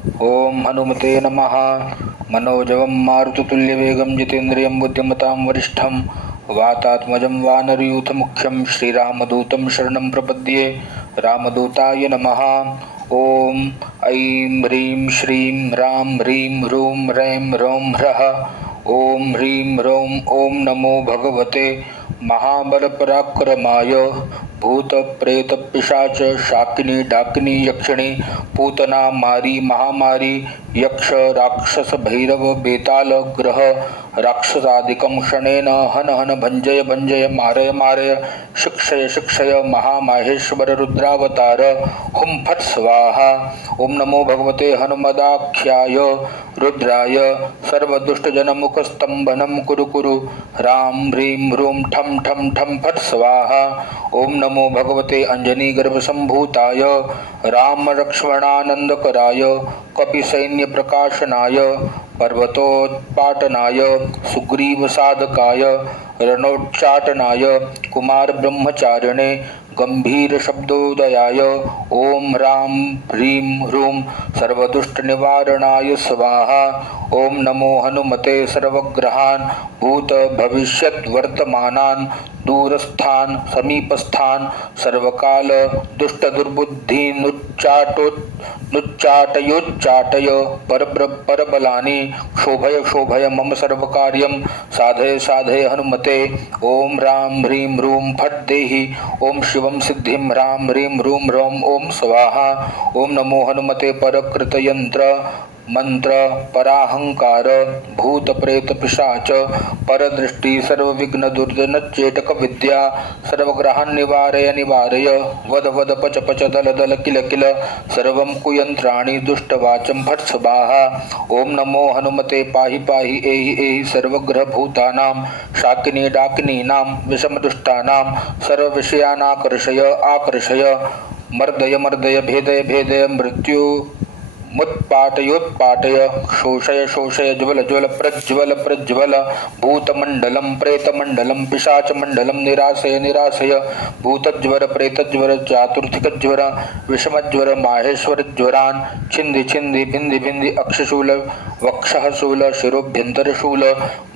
ओम हनुमते नमः। मनोजवं मारुततुल्यवेगं जितेन्द्रियं बुद्धिमतां वरिष्ठं वातात्मजं वानरयूथमुख्यं श्रीरामदूतं शरणं प्रपद्ये। रामदूताय नमः। ओम ऐं ह्रीं श्रीं राम ह्रीं रूं रैं रौं ह्रः। ओम ह्रीं रौं ओम नमो भगवते महाबलपराक्रमाय भूत प्रेत पिशाच शाकिनी डाकिनी यक्षिणी पूतना मारी महामारी यक्ष राक्षस भैरव बेताल ग्रह राक्षसादिकं शनेन हन हन भंजय भंजय मारय मारय शिक्षय शिक्षय महामाहेश्वर रुद्रावतार हुम फट स्वाहा। ओम नमो भगवते हनुमदाख्याय रुद्राय सर्वदुष्टजनमुखस्तंभनं कुरु कुरु राम ह्रीं रूं ठं ठं ठं फट स्वाहा। ओम नमो भगवते अंजनी गर्भसंभूताय राम लक्ष्मणानंदकराय कपिसैन्य प्रकाशनाय पर्वतोत्पाटनाय सुग्रीव साधकाय रणोच्चाटनाय कुमार ब्रह्मचारिणे गंभीर शब्दोदयाय ओम राम ह्रीं रूं सर्वदुष्ट निवारणाय स्वाहा। ओम नमो हनुमते सर्वग्रहान् भूत भविष्यत् वर्तमानान् दूरस्थान समीपस्थान सर्वकाल दुष्ट दुर्बुद्धीनुच्चाटयोच्चाटय परबलानि शोभय शोभय मम सर्वकार्यं साधय साधय हनुमते। ओम राम ह्रीं रूं फट् देहि। ओम शिवं सिद्धिं राम ह्रीं रूं रौं ओम स्वाहा। ओम नमो हनुमते परकृतयंत्र मंत्र पराहंकार भूत प्रेत पिशाच परदृष्टि सर्वविघ्न दुर्जन चेटक विद्या सर्वग्रहान् निवारय निवारय वद वद पच पच दल दल किल किल सर्वं कुयंत्राणि दुष्टवाचं फट् स्वाहा। ओम नमो हनुमते पाहि पाहि एहि एहि सर्वग्रहभूतानां शाकिनी डाकिनीनां विषमदुष्टानां सर्वविषयानाकर्षय आकर्षय मर्दय मर्दय भेदय भेदय मृत्यु मुत्पाटयोत्पाटय शोषय शोषय ज्वल ज्वल प्रज्वल प्रज्वल भूतमंडलं प्रेतमंडलं पिशाचमंडलं निराशय निराशय भूतज्वर प्रेतज्वर चातुर्थिकज्वर विषमज्वर माहेश्वरज्वरान् छिन्धि छिन्धि भिन्धि भिन्धि अक्षशूल वक्षःशूल शिरोभ्यन्तरशूल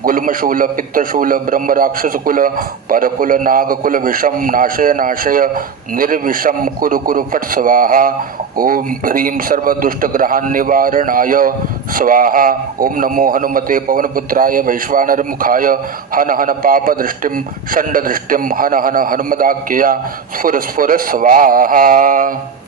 गुल्मशूल पित्तशूल ब्रह्मराक्षसकुल परकुल नागकुल विषम नाशय नाशय निर्विषम कुरु कुरु फट् स्वाहा। ओम ह्रीं सर्वदुष्टग्रहान् निवारणाय स्वाहा। ओम नमो हनुमते पवनपुत्राय वैश्वानरमुखाय हन हन पापदृष्टिं षण्डदृष्टिं हन हन हनुमदाख्यया स्फुर स्फुर स्वाहा।